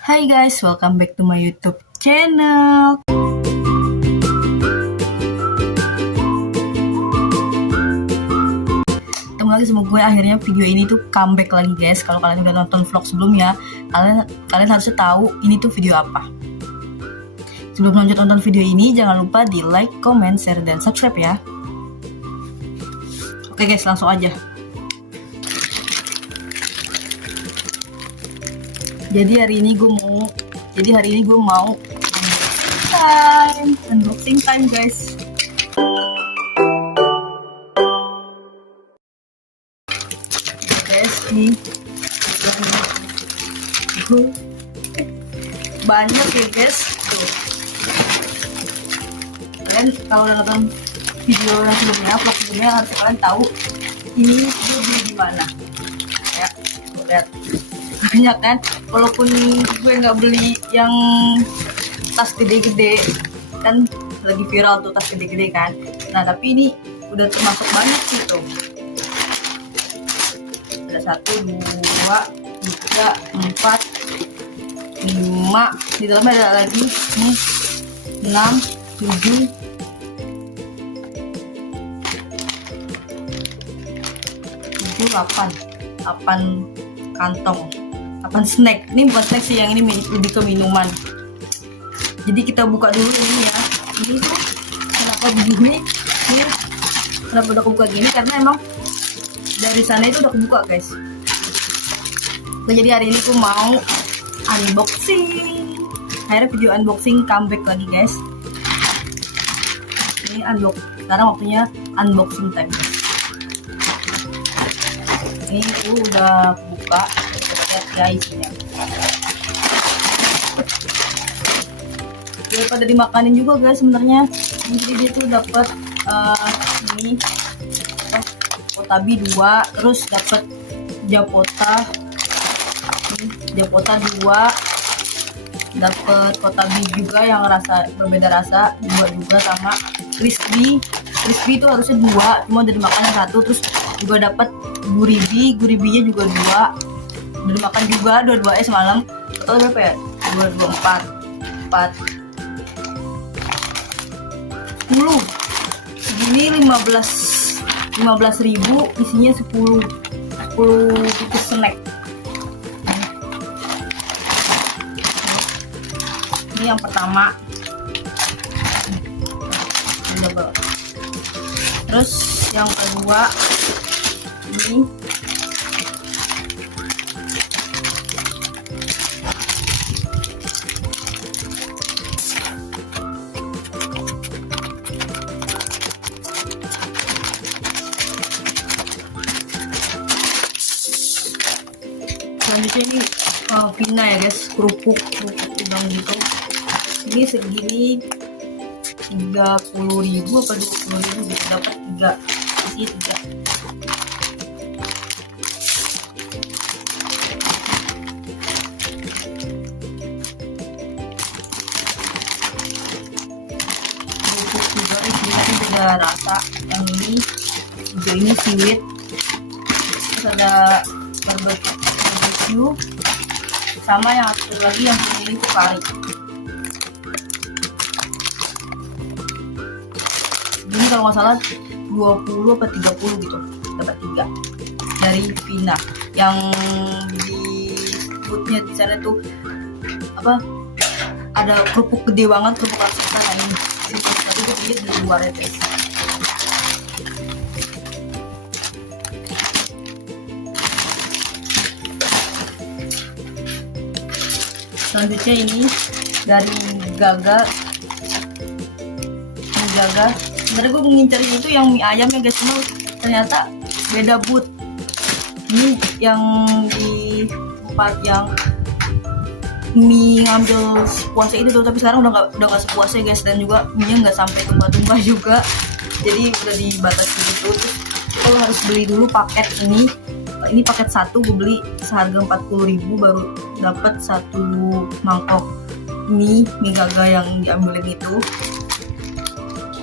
Hai guys, welcome back to my YouTube channel. Ketemu lagi sama gue, akhirnya video ini tuh comeback lagi guys. Kalau kalian udah nonton vlog sebelumnya, kalian harusnya tahu ini tuh video apa. Sebelum lanjut nonton video ini, jangan lupa di like, comment, share, dan subscribe ya. Oke guys, langsung aja. Jadi hari ini gue mau unboxing time guys. Guys, ini banyak ya guys. Tuh. Kalian kalau udah nonton video yang sebelumnya, vlog sebelumnya, harus kalian tahu ini gue beli di mana. Ya, tuh, lihat. Banyak kan, walaupun gue nggak beli yang tas gede-gede, kan lagi viral tuh tas gede-gede kan. Nah tapi ini udah termasuk banyak sih tuh. Ada 1, 2, 3, 4, 5, di dalamnya ada lagi nih 6, 7, 8 kantong, 8 snack. Ini bukan snack sih, yang ini lebih ke minuman. Jadi kita buka dulu ini ya. Ini tuh kenapa begini? Ini kenapa udah kebuka gini? Karena emang dari sana itu udah kebuka guys. Nah, jadi hari ini aku mau unboxing. Akhirnya video unboxing comeback lagi guys. Ini sekarang waktunya unboxing time. Ini tuh udah buka, lihat ya isinya. Daripada dimakanin juga guys sebenarnya. Jadi dia tuh dapat ini Kotabi 2, terus dapat Japota 2, dapat Kotabi juga yang berbeda rasa 2 juga, sama crispy itu harusnya 2, cuma udah dimakan yang 1. Terus juga dapat guribinya juga 2, udah dimakan juga dua-duanya semalam. Total berapa ya? 10 segini 15.000, isinya 10 bungkus snack. Ini yang pertama. Terus yang kedua ini selanjutnya ini Vina ya guys, kerupuk udang gitu. Ini segini 30.000 apa 20.000 gitu, dapat 3, isinya 3. Kerupuk juga isinya beda rasa. Yang ini juga ini seaweed, terus ada barbecue, sama yang satu lagi yang ini tuh kari. Ini kalau nggak salah 20 atau 30 gitu, dapat 3 dari Vina. Yang disebutnya di sana tuh apa, ada kerupuk gede banget, kerupuk raksasa. Nah ini tapi gue pilih dari luar ya guys. Selanjutnya ini dari Gaga. Sebenarnya gue mengincar itu yang mie ayam ya guys, cuma ternyata beda but. Ini yang di tempat yang mie ngambil sepuasnya itu tuh, tapi sekarang udah nggak sepuasnya guys, dan juga mie nya nggak sampai tumpah-tumpah juga. Jadi udah dibatasi gitu. Terus kita harus beli dulu paket ini. Ini paket 1 gue beli seharga 40.000, baru dapat 1 mangkok mie Gaga yang diambilin itu.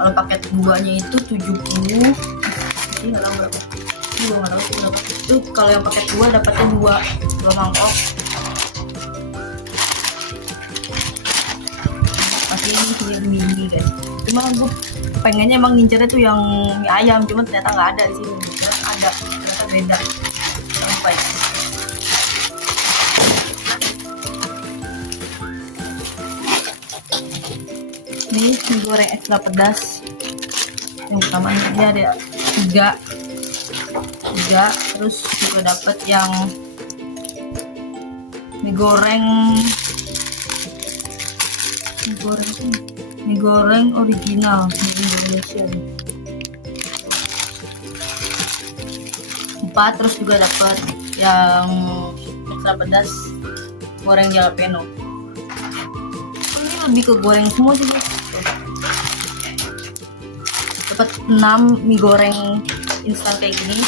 Kalau paket 2-nya itu 70, ini nggak tahu berapa. Ini gue nggak tahu sih berapa. Itu kalau yang paket 2 dapatnya 2 mangkok. yang mie ini guys. Cuma gue pengennya emang ngincernya tuh yang mie ayam, cuma ternyata nggak ada di sini. Ternyata beda sampai. Ini mie goreng ekstra pedas. Yang utamanya dia ada tiga, terus juga dapat yang mie goreng original dari Indonesia. 4, terus juga dapat yang ekstra pedas goreng jalapeno. Ini lebih ke goreng semua sih guys. Dapat 6 mie goreng instan kayak gini.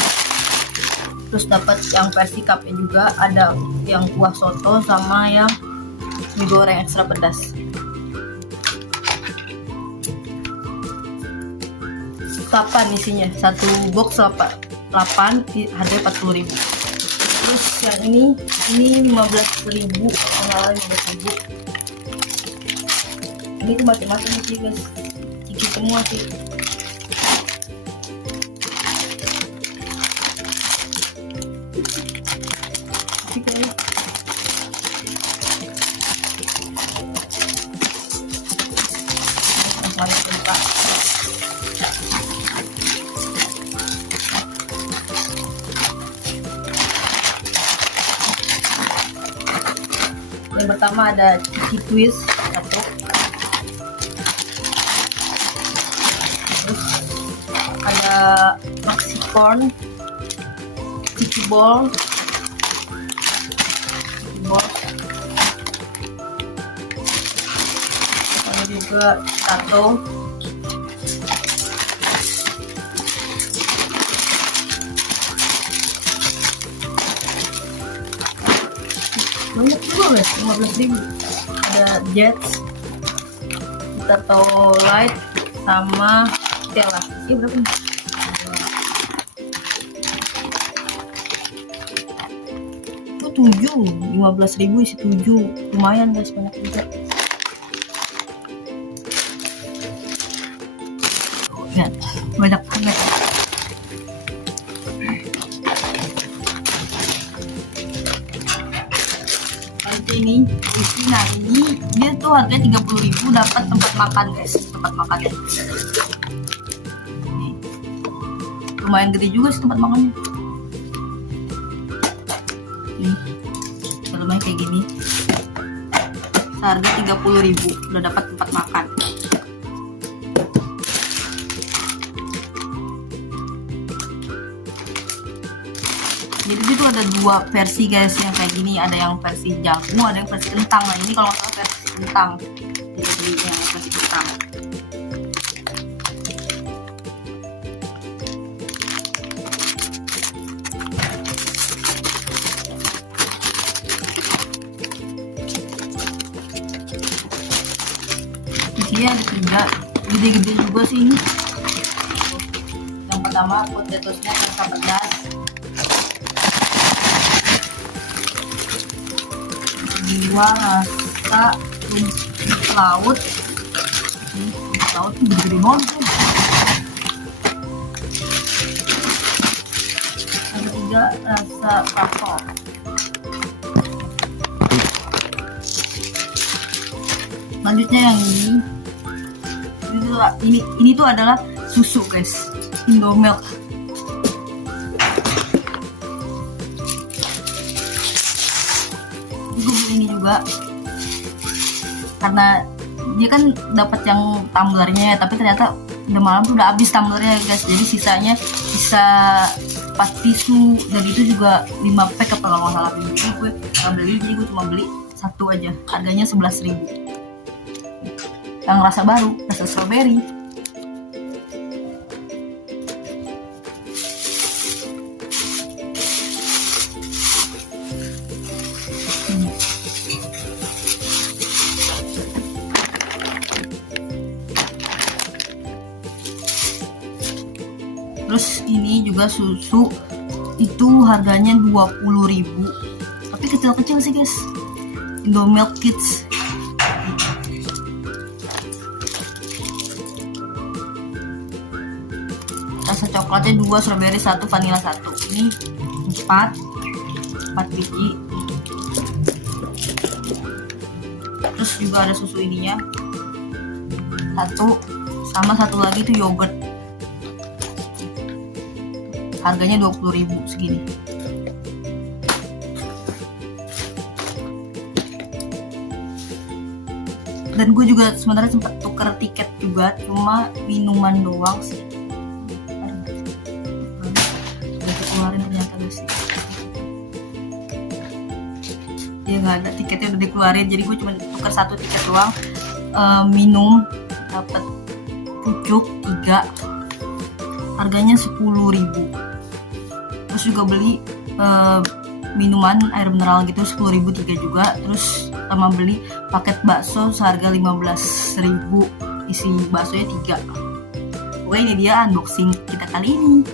Terus dapat yang versi cupnya juga, ada yang kuah soto sama yang mie goreng ekstra pedas. Kapan isinya? Satu box 8, harganya 40.000. Terus yang ini 15.000, kalau 15.000. Ini tuh macam-macam sih guys, ciki semua sih. Yang pertama ada Cheesy Twist satu, terus ada Maxi Corn, Cheesy Ball, ada juga tato, banyak juga guys, 15.000. Ada Jets, tato light sama Stella. Ini berapa nih? 7, 15.000 isi 7, lumayan guys, banyak juga. Ya, banyak banget. Ini nah ini dia tuh harganya 30.000, dapat tempat makan guys, tempat makannya. Nih, lumayan gede juga sih tempat makannya. Nih, lumayan kayak gini. Seharga 30.000 udah dapat tempat makan. Jadi itu ada 2 versi guys yang kayak gini, ada yang versi jamu, ada yang versi kentang. Nah ini kalau nggak salah versi kentang, jadi beli yang versi kentang. Isinya ada 3, gede-gede juga sih ini. Yang pertama potatosnya rasa pedas, dua rasa rumput laut. Rumput laut ini gede-gede banget tuh. Yang ketiga rasa truffle. Selanjutnya yang ini tuh adalah susu guys, Indomilk. Gue beli ini juga karena dia kan dapat yang tumblernya, tapi ternyata udah malam tuh udah habis tumblernya guys, jadi sisanya bisa 4 tisu, dan itu juga 5 pack apa kalau nggak salah. Jadi gue nggak beli, jadi gue cuma beli 1 aja, harganya 11.000. Yang rasa baru, rasa strawberry. Terus ini juga susu, itu harganya 20.000, tapi kecil-kecil sih guys, Indomilk Kids. rasa coklatnya 2, strawberry 1, vanilla 1. Ini 4 biji. Terus juga ada susu ininya 1, sama 1 lagi itu yogurt. Harganya 20.000 segini. Dan gue juga sebenarnya sempat tuker tiket juga, cuma minuman doang sih. Udah keluarin ternyata guys. Ya nggak ada, tiketnya udah dikeluarin, jadi gue cuma tuker 1 tiket doang. Minum dapat pucuk 3, harganya 10.000. Terus juga beli minuman air mineral gitu 10.000 3 juga. Terus sama beli paket bakso seharga 15.000, isi baksonya 3. Oke, ini dia unboxing kita kali ini.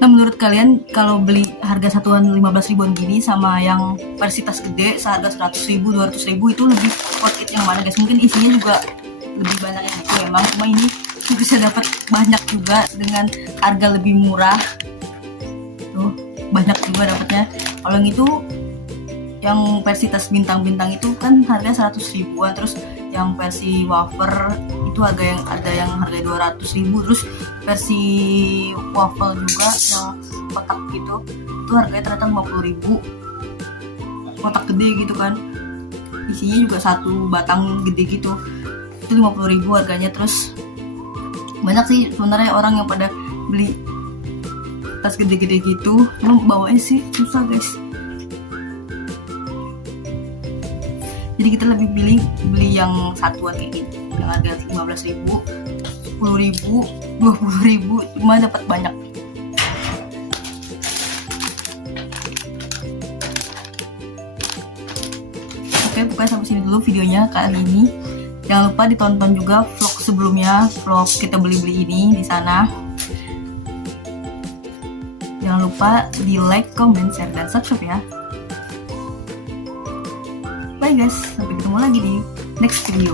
Nah, menurut kalian kalau beli harga satuan 15 ribuan gini sama yang versi tas gede seharga 100.000, 200.000 itu lebih worth it yang mana guys? Mungkin isinya juga lebih banyak yang itu memang, cuma ini bisa dapat banyak juga dengan harga lebih murah. Tuh, banyak juga dapatnya. Kalau yang itu, yang versi tas bintang-bintang itu kan harga 100 ribuan, terus yang versi wafer itu ada yang harga 200.000, terus versi waffle juga yang kotak gitu itu harganya ternyata 50.000, kotak gede gitu kan, isinya juga 1 batang gede gitu, itu 50.000 harganya. Terus banyak sih sebenarnya orang yang pada beli tas gede-gede gitu, cuma bawanya sih susah guys. Jadi kita lebih pilih beli yang satuan kayak gini, yang harga 15.000, 10.000, 20.000, cuma dapat banyak. Oke, pokoknya sampai sini dulu videonya kali ini. Jangan lupa ditonton juga vlog sebelumnya, vlog kita beli-beli ini di sana. Jangan lupa di like, comment, share, dan subscribe ya. Bye guys, sampai ketemu lagi di next video.